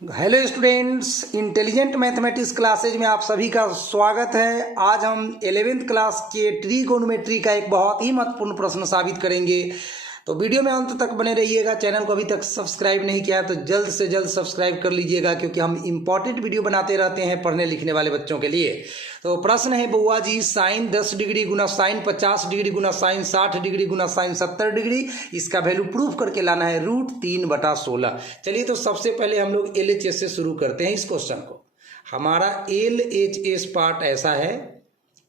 Hello students, intelligent mathematics classes में आप सभी का स्वागत है। आज हम 11th क्लास के ट्रिगोनोमेट्री का एक बहुत ही महत्वपूर्ण प्रश्न साबित करेंगे। तो वीडियो में अंत तक बने रहिएगा। चैनल को अभी तक सब्सक्राइब नहीं किया है तो जल्द से जल्द सब्सक्राइब कर लीजिएगा, क्योंकि हम इंपॉर्टेंट वीडियो बनाते रहते हैं पढ़ने लिखने वाले बच्चों के लिए। तो प्रश्न है बउआ जी, साइन 10 डिग्री गुना साइन 50 डिग्री गुना साइन 60 डिग्री गुना साइन 70 डिग्री, इसका वैल्यू प्रूफ करके लाना है √3/16। चलिए तो सबसे पहले हम लोग LHS से शुरू करते हैं इस क्वेश्चन को। हमारा LHS पार्ट ऐसा है,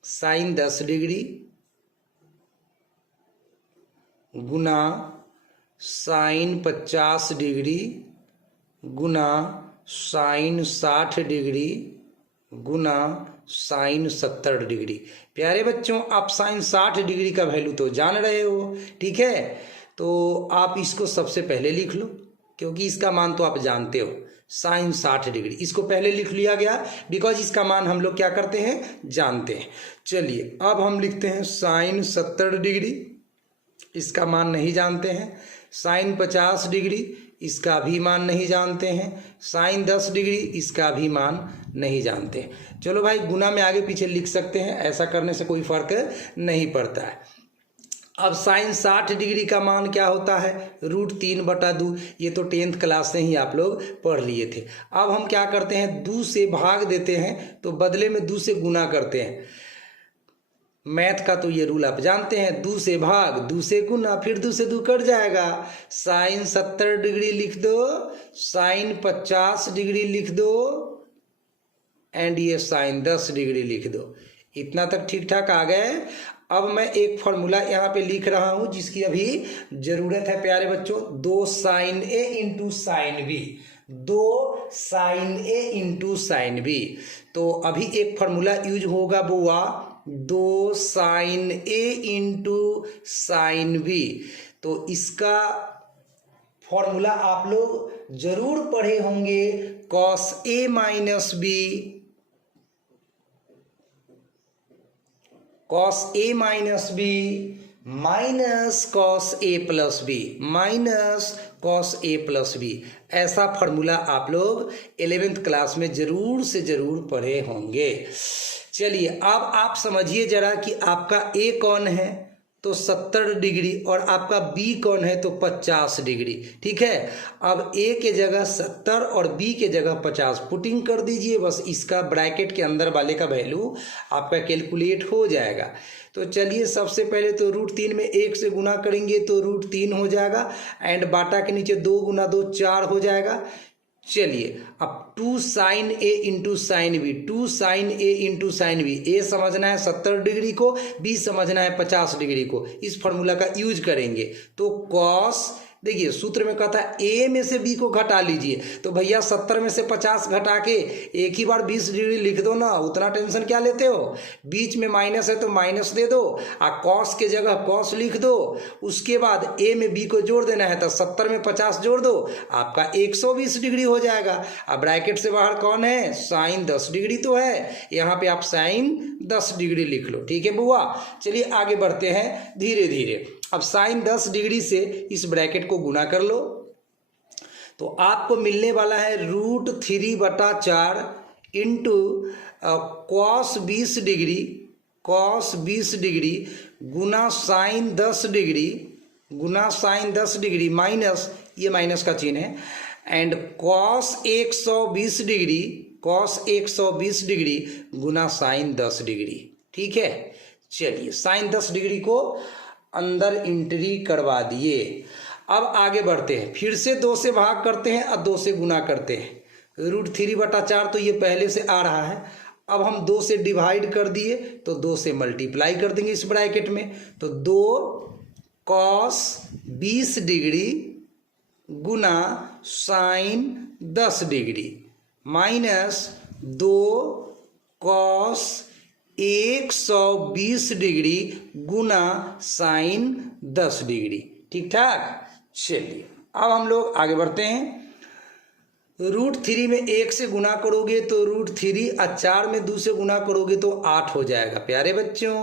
साइन 10 डिग्री गुना साइन 50 डिग्री गुना साइन 60 डिग्री गुना साइन 70 डिग्री। प्यारे बच्चों, आप साइन 60 डिग्री का वैल्यू तो जान रहे हो, ठीक है। तो आप इसको सबसे पहले लिख लो, क्योंकि इसका मान तो आप जानते हो, साइन 60 डिग्री। इसको पहले लिख लिया गया बिकॉज इसका मान हम लोग क्या करते हैं, जानते हैं। चलिए अब हम लिखते हैं साइन 70 डिग्री, इसका मान नहीं जानते हैं। साइन 50 डिग्री, इसका भी मान नहीं जानते हैं। साइन 10 डिग्री, इसका भी मान नहीं जानते हैं। चलो भाई, गुना में आगे पीछे लिख सकते हैं, ऐसा करने से कोई फर्क नहीं पड़ता है। अब साइन 60 डिग्री का मान क्या होता है, √3/2। ये तो 10th क्लास से ही आप लोग पढ़ लिए थे। अब हम क्या करते हैं, 2 से भाग देते हैं तो बदले में 2 से गुना करते हैं। मैथ का तो ये रूल आप जानते हैं, 2 से भाग 2 से गुना, फिर 2 से 2 कट जाएगा। साइन 70 डिग्री लिख दो, साइन 50 डिग्री लिख दो, एंड ये साइन 10 डिग्री लिख दो। इतना तक ठीक ठाक आ गए। अब मैं एक फॉर्मूला यहाँ पे लिख रहा हूँ जिसकी अभी जरूरत है प्यारे बच्चों, 2 sine A into sine B, 2 sine A into sine B। तो अभी एक फॉर्मूला यूज होगा बुआ, 2 sine A into sine B। तो इसका फॉर्मूला आप लोग जरूर पढ़े होंगे, cos A minus B, cos A minus B minus cos A plus B minus cos A plus B। ऐसा फॉर्मूला आप लोग 11th क्लास में जरूर से जरूर पढ़े होंगे। चलिए अब आप समझिए जरा कि आपका A कौन है तो 70 डिग्री और आपका B कौन है तो 50 डिग्री, ठीक है। अब A के जगह 70 और B के जगह 50 पुटिंग कर दीजिए, बस इसका ब्रैकेट के अंदर वाले का वैल्यू आपका कैलकुलेट हो जाएगा। तो चलिए सबसे पहले तो √3 में 1 से गुना करेंगे तो √3 हो जाएगा, एंड बाटा के नीचे 2 गुना 2 4 हो जाएगा। चलिए अब 2 sine A into sine B, 2 sine A into sine B। A समझना है 70 डिग्री को, B समझना है 50 डिग्री को। इस फॉर्मूला का यूज करेंगे तो कॉस, देखिए सूत्र में कहता है A में से B को घटा लीजिए, तो भैया 70 में से 50 घटा के एक ही बार 20 डिग्री लिख दो ना, उतना टेंशन क्या लेते हो। बीच में माइनस है तो माइनस दे दो, कॉस के जगह कॉस लिख दो। उसके बाद A में B को जोड़ देना है तो 70 में 50 जोड़ दो, आपका 120 डिग्री हो जाएगा। अब ब्रैकेट से बाहर कौन है, साइन 10 डिग्री तो है, यहाँ पे आप साइन 10 डिग्री लिख लो, ठीक है बुआ। चलिए आगे बढ़ते हैं धीरे धीरे। अब साइन 10 डिग्री से इस ब्रैकेट को गुना कर लो तो आपको मिलने वाला है √3/4 into cos 20 degree, cos 20 degree गुना साइन 10 डिग्री गुना साइन 10 डिग्री माइनस, ये माइनस का चिन्ह है, and cos 120 degree, cos 120 degree गुना साइन 10 डिग्री, ठीक है। चलिए साइन 10 डिग्री को अंदर एंट्री करवा दिए। अब आगे बढ़ते हैं, फिर से 2 से भाग करते हैं और 2 से गुना करते हैं। √3/4 तो ये पहले से आ रहा है, अब हम 2 से डिवाइड कर दिए तो 2 से मल्टीप्लाई कर देंगे इस ब्रैकेट में, तो 2 कॉस 20 डिग्री गुना sine 10 degree minus 2 cos 120 degree गुना साइन 10 डिग्री, ठीक ठाक। चलिए अब हम लोग आगे बढ़ते हैं। √3 में 1 से गुना करोगे तो √3 और 4 में 2 से गुना करोगे तो 8 हो जाएगा प्यारे बच्चों।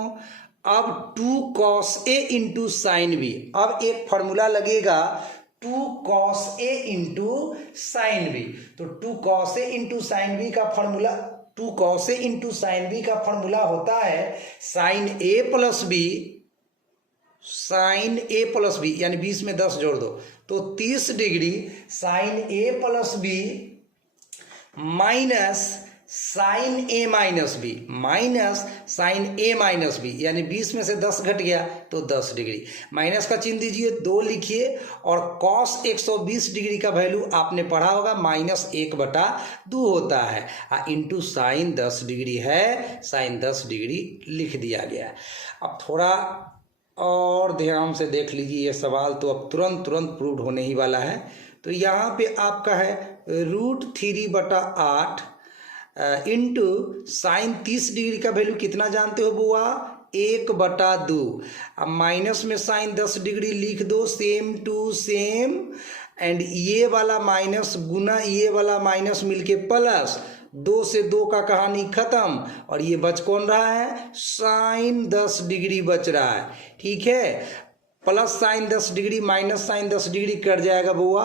अब 2 cos A into sine B, अब एक फॉर्मूला लगेगा 2 cos A into sine B. तो 2 cos A into sine B का formula 2 cos A into sine B का फॉर्मूला होता है sine A plus B, sine A plus B, यानी 20 में 10 जोड़ दो तो 30 degree sine A plus B minus sine A minus B, minus sine A minus B, यानी 20 में से 10 घट गया तो 10 डिग्री। माइनस का चिन्ह दीजिए, 2 लिखिए और cos 120 डिग्री का वैल्यू आपने पढ़ा होगा -1/2 होता है, इंटू साइन 10 डिग्री है, साइन 10 डिग्री लिख दिया गया। अब थोड़ा और ध्यान से देख लीजिए ये सवाल, तो अब तुरंत प्रूव होने ही वाला है। तो यहाँ पे आपका है √3/8 इंटू साइन 30 डिग्री का वैल्यू कितना जानते हो बुआ? 1/2। अब माइनस में साइन 10 डिग्री लिख दो, सेम टू सेम, एंड ये वाला माइनस गुना ये वाला माइनस मिलके प्लस, 2 से 2 का कहानी खत्म, और ये बच कौन रहा है? साइन 10 डिग्री बच रहा है। ठीक है, plus sine 10 degree minus sine 10 degree cut जाएगा बुआ।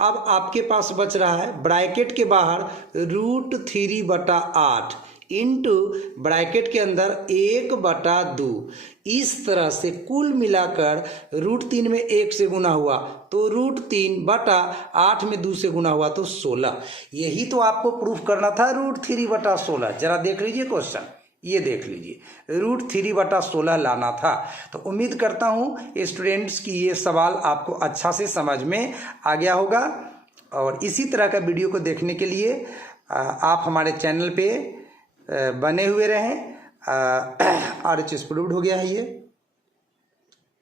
अब आपके पास बच रहा है ब्रैकेट के बाहर √3/8 इंटू ब्रैकेट के अंदर 1/2। इस तरह से कुल मिलाकर √3 में 1 से गुना हुआ तो √3/8 में 2 से गुना हुआ तो 16। यही तो आपको प्रूफ करना था, √3/16। जरा देख लीजिए क्वेश्चन, ये देख लीजिए, √3/16 लाना था। तो उम्मीद करता हूँ स्टूडेंट्स की ये सवाल आपको अच्छा से समझ में आ गया होगा, और इसी तरह का वीडियो को देखने के लिए आप हमारे चैनल पे बने हुए रहें। RHS प्रूव्ड हो गया है ये,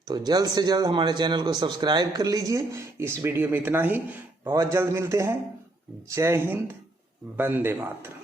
तो जल्द से जल्द हमारे चैनल को सब्सक्राइब कर लीजिए। इस वीडियो में इतना ही, बहुत जल्द मिलते हैं। जय हिंद, वंदे मातरम।